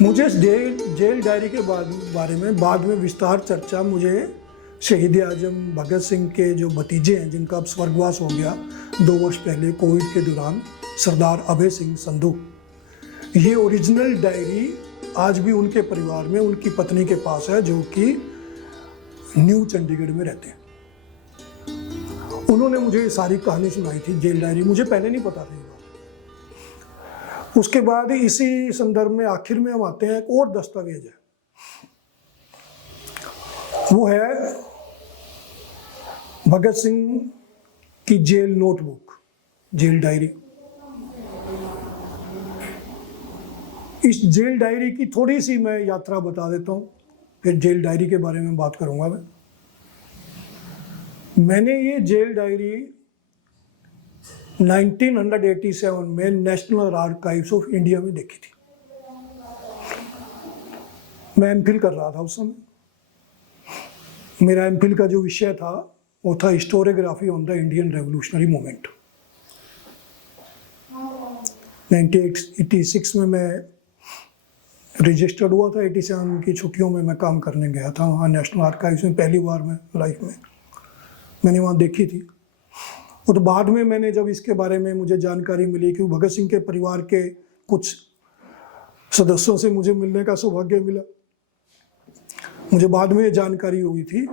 मुझे इस jail diary के बारे में बाद में विस्तार चर्चा मुझे शहीद आजम भगत सिंह के जो भतीजे हैं जिनका अब स्वर्गवास हो गया 2 वर्ष पहले कोविड के दौरान, सरदार अभय सिंह संधू, ये ओरिजिनल डायरी आज भी उनके परिवार में उनकी पत्नी के पास है जो कि न्यू चंडीगढ़ में रहते हैं। उन्होंने मुझे ये सारी कहानी सुनाई थी जेल डायरी, मुझे पहले नहीं पता था। उसके बाद इसी संदर्भ में आखिर में हम आते हैं, एक और दस्तावेज है, वो है भगत सिंह की जेल नोटबुक, जेल डायरी। इस जेल डायरी की थोड़ी सी मैं यात्रा बता देता हूँ, फिर जेल डायरी के बारे में बात करूंगा। मैंने ये जेल डायरी 1987 में नेशनल आर्काइव्स ऑफ इंडिया में देखी थी। मैं एमफिल कर रहा था उस समय। मेरा एमफिल का जो विषय था वो था historiography on the Indian revolutionary movement. 1986 में मैं रजिस्टर्ड हुआ था। 87 की छुट्टियों में मैं काम करने गया था वहाँ नेशनल आर्काइव्स में, पहली बार मैं लाइफ में मैंने वहाँ देखी थी। और बाद में मैंने जब इसके बारे में मुझे जानकारी मिली कि भगत सिंह के परिवार के कुछ सदस्यों से मुझे मिलने का सौभाग्य मिला, मुझे बाद में ये जानकारी हुई थी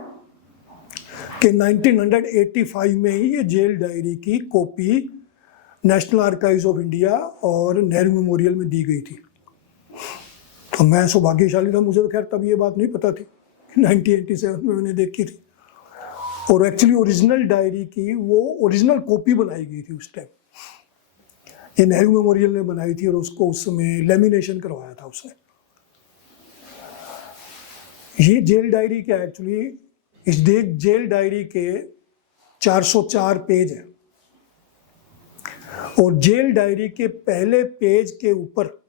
कि 1985 में ही ये जेल डायरी की copy national archives of India और नेहरू मेमोरियल में दी गई थी। तो मैं सौभाग्यशाली था, मुझे तो खैर तब ये बात नहीं पता थी। 1987 में मैंने देखी थी और एक्चुअली ओरिजिनल डायरी की वो ओरिजिनल कॉपी बनाई गई थी उस टाइम। ये नेहरू मेमोरियल ने बनाई थी और उसको उस समय लेमिनेशन करवाया था उसने। ये जेल डायरी क्या एक्चुअली, इस जेल डायरी के 404 पेज हैं और जेल डायरी के पहले पेज के ऊपर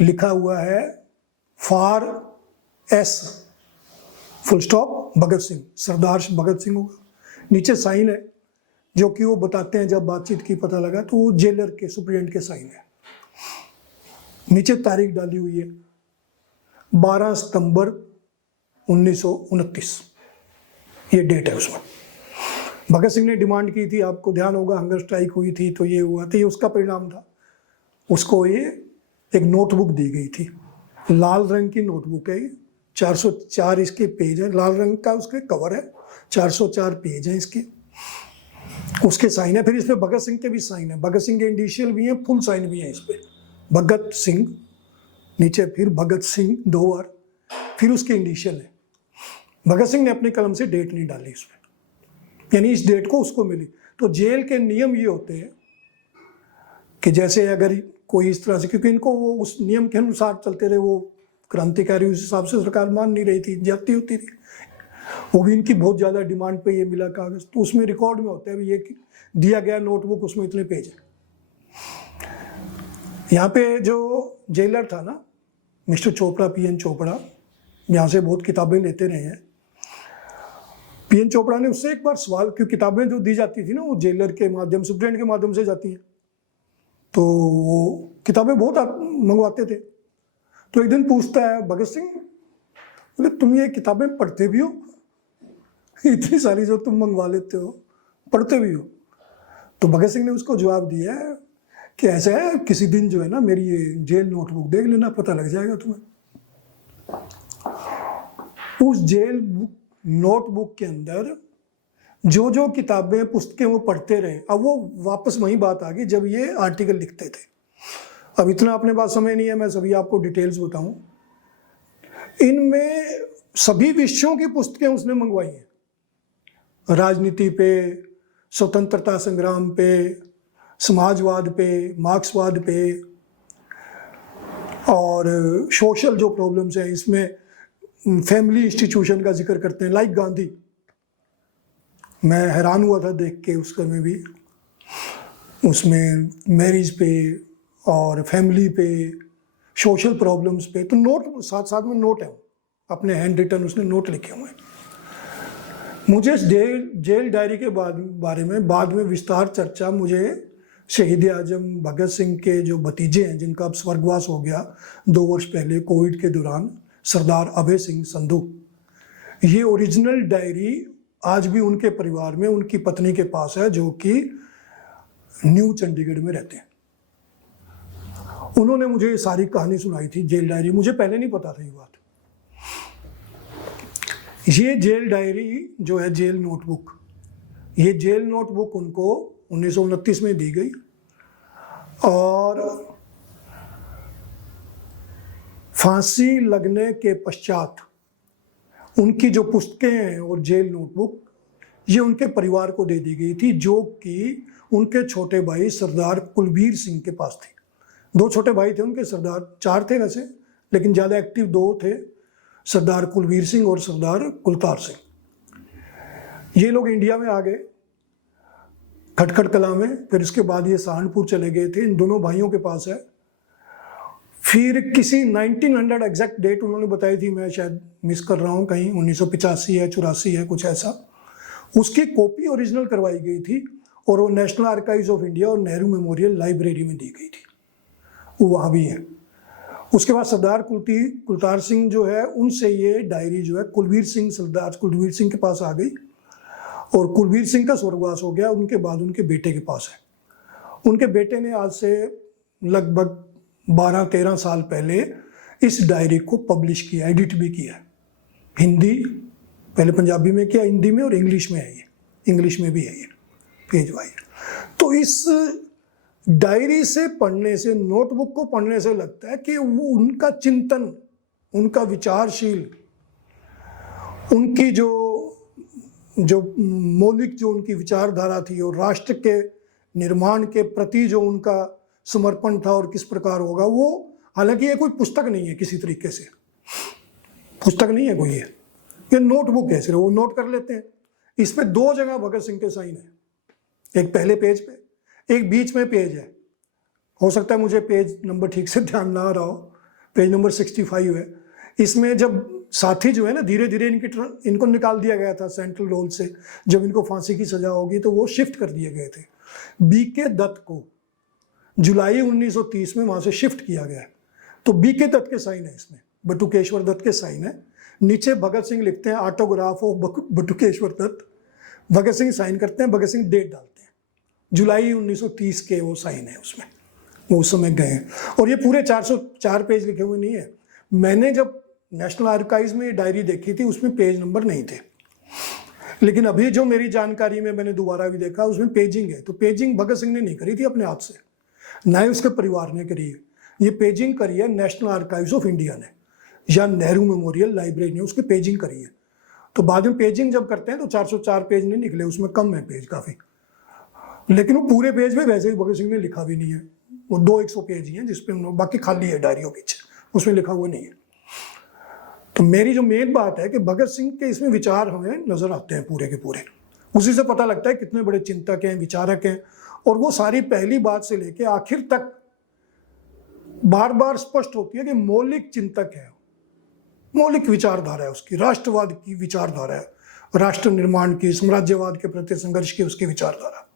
लिखा हुआ है for S full stop Bhagat Singh, सरदार भगत सिंह होगा। नीचे साइन है जो कि वो बताते हैं जब बातचीत की पता लगा तो वो जेलर के सुप्रिटेंडेंट के साइन है। नीचे तारीख डाली हुई है 12 सितंबर 1929, ये डेट है उसमें। भगत सिंह ने डिमांड की थी, आपको ध्यान होगा हंगर स्ट्राइक हुई थी तो ये हुआ था, ये उसका परिणाम था। उसको ये एक नोटबुक दी गई थी, लाल रंग की नोटबुक है, 404 इसके पेज है, लाल रंग का उसके कवर है, 404 पेज है इसके, उसके साइन है। फिर इस पे भगत सिंह के भी साइन है, भगत सिंह के इंडिशियल भी हैं, फुल साइन भी है इस पे, भगत सिंह, नीचे फिर भगत सिंह 2 बार, फिर उसके इंडिशियल है। भगत सिंह ने अपने कलम से डेट नहीं डाली इस पे, यानी इस डेट को उसको मिली। तो जेल के नियम ये होते हैं कि जैसे अगर कोई इस तरह से, क्योंकि इनको वो उस नियम के अनुसार चलते रहे, वो क्रांतिकारी उस हिसाब से सरकार मान नहीं रही थी, जाती होती थी, वो भी इनकी बहुत ज़्यादा डिमांड पे ये मिला कागज़। तो उसमें रिकॉर्ड में होता है ये दिया गया नोटबुक, उसमें इतने पेज है। यहाँ पे जो जेलर था ना मिस्टर चोपड़ा, पीएन चोपड़ा, यहाँ से बहुत किताबें लेते रहे हैं। पीएन चोपड़ा ने उससे एक बार सवाल, क्योंकि किताबें जो दी जाती थी ना वो जेलर के माध्यम, सुप्रिटेंडेंट के माध्यम से जाती हैं, तो वो किताबें बहुत मंगवाते थे। तो एक दिन पूछता है भगत सिंह, बोले तुम ये किताबें पढ़ते भी हो, इतनी सारी जो तुम मंगवा लेते हो, पढ़ते भी हो? तो भगत सिंह ने उसको जवाब दिया कि ऐसा है, किसी दिन जो है ना मेरी ये जेल नोटबुक देख लेना, पता लग जाएगा तुम्हें। उस जेल नोटबुक के अंदर जो जो किताबें पुस्तकें वो पढ़ते रहे, अब वो वापस वही बात आ गई जब ये आर्टिकल लिखते थे। अब इतना अपने पास समय नहीं है मैं सभी आपको डिटेल्स बताऊं। इनमें सभी विषयों की पुस्तकें उसने मंगवाई हैं, राजनीति पे, स्वतंत्रता संग्राम पे, समाजवाद पे, मार्क्सवाद पे, और सोशल जो प्रॉब्लम्स हैं इसमें फैमिली इंस्टीट्यूशन का जिक्र करते हैं, लाइक गांधी। मैं हैरान हुआ था देख के उस समय भी, उसमें मैरिज पे और फैमिली पे, सोशल प्रॉब्लम्स पे, तो नोट साथ साथ में नोट है, अपने हैंड रिटन उसने नोट लिखे हुए हैं। मुझे इस जेल डायरी के बारे में बाद में विस्तार चर्चा मुझे शहीद आजम भगत सिंह के जो भतीजे हैं जिनका अब स्वर्गवास हो गया 2 वर्ष पहले कोविड के दौरान, सरदार अभय सिंह संधू, ये ओरिजिनल डायरी आज भी उनके परिवार में उनकी पत्नी के पास है, जो कि न्यू चंडीगढ़ में रहते हैं। उन्होंने मुझे ये सारी कहानी सुनाई थी, जेल डायरी। मुझे पहले नहीं पता था ये बात। ये जेल डायरी जो है, जेल नोटबुक, ये जेल नोटबुक उनको 1929 में दी गई और फांसी लगने के पश्चात उनकी जो पुस्तकें हैं और जेल नोटबुक ये उनके परिवार को दे दी गई थी, जो कि उनके छोटे भाई सरदार कुलबीर सिंह के पास थी। 2 छोटे भाई थे उनके, सरदार 4 थे वैसे, लेकिन ज़्यादा एक्टिव 2 थे, सरदार कुलबीर सिंह और सरदार कुलतार सिंह। ये लोग इंडिया में आ गए खटखट कला में, फिर इसके बाद ये सहारनपुर चले गए थे। इन दोनों भाइयों के पास है। फिर किसी 1900 एग्जैक्ट डेट उन्होंने बताई थी, मैं शायद मिस कर रहा हूँ कहीं, 1985 है 84 है कुछ ऐसा, उसकी कॉपी ओरिजिनल करवाई गई थी और वो नेशनल आर्काइव्स ऑफ इंडिया और नेहरू मेमोरियल लाइब्रेरी में दी गई थी, वो वहाँ भी है। उसके बाद सरदार कुलतार सिंह जो है, उनसे ये डायरी जो है कुलबीर सिंह, सरदार कुलबीर सिंह के पास आ गई और कुलबीर सिंह का स्वर्गवास हो गया। उनके बाद उनके बेटे के पास है। उनके बेटे ने आज से लगभग 12-13 साल पहले इस डायरी को पब्लिश किया, एडिट भी किया। हिंदी, पहले पंजाबी में किया, हिंदी में और इंग्लिश में है ये, इंग्लिश में भी है ये पेज वाइज। तो इस डायरी से पढ़ने से, नोटबुक को पढ़ने से लगता है कि वो उनका चिंतन, उनका विचारशील, उनकी जो मौलिक जो उनकी विचारधारा थी और राष्ट्र के निर्माण के प्रति जो उनका समर्पण था और किस प्रकार होगा वो, हालांकि ये कोई पुस्तक नहीं है, किसी तरीके से पुस्तक नहीं है कोई, ये नोटबुक है, सिर्फ वो नोट कर लेते हैं। इस पे 2 जगह भगत सिंह के साइन है, एक पहले पेज पे, एक बीच में पेज है। हो सकता है मुझे पेज नंबर ठीक से ध्यान ना आ रहा हो, पेज नंबर 65 है। इसमें जब साथी जो है ना, धीरे धीरे इनको निकाल दिया गया था सेंट्रल रोल से, जब इनको फांसी की सजा होगी तो वो शिफ्ट कर दिए गए थे। बीके दत्त को जुलाई 1930 में वहाँ से शिफ्ट किया गया। तो बीके दत्त के साइन है इसमें, बटुकेश्वर दत्त के साइन है। नीचे भगत सिंह लिखते हैं, autograph of Batukeshwar Dutt. Bhagat Singh sign करते हैं, भगत सिंह डेट डालते हैं, जुलाई 1930 के वो साइन है उसमें, वो उस समय गए हैं। और ये पूरे 404 पेज लिखे हुए नहीं है। मैंने जब नेशनल आर्काइव्स में ये डायरी देखी थी उसमें पेज नंबर नहीं थे, लेकिन अभी जो मेरी जानकारी में मैंने दोबारा भी देखा उसमें पेजिंग है। तो पेजिंग भगत सिंह ने नहीं करी थी अपने हाथ से, ना ही उसके परिवार ने करी है। ये पेजिंग करी है नेशनल आर्काइव्स ऑफ इंडिया ने या नेहरू मेमोरियल लाइब्रेरी ने, उसकी पेजिंग करी है। तो बाद में पेजिंग जब करते हैं तो 404 पेज नहीं निकले, उसमें कम है पेज काफ़ी, लेकिन वो पूरे पेज में वैसे ही भगत सिंह ने लिखा भी नहीं है। वो 200 पेज ही हैं जिसपे उन्होंने, बाकी खाली है डायरियों पीछे, उसमें लिखा हुआ नहीं है। तो मेरी जो मेन बात है कि भगत सिंह के इसमें विचार हमें नजर आते हैं पूरे के पूरे, उसी से पता लगता है कितने बड़े चिंतक हैं, विचारक हैं। और वो सारी पहली बात से लेके आखिर तक बार बार स्पष्ट होती है कि मौलिक चिंतक है, मौलिक विचारधारा है उसकी, राष्ट्रवाद की विचारधारा है, राष्ट्र निर्माण की, साम्राज्यवाद के प्रति संघर्ष की उसकी विचारधारा।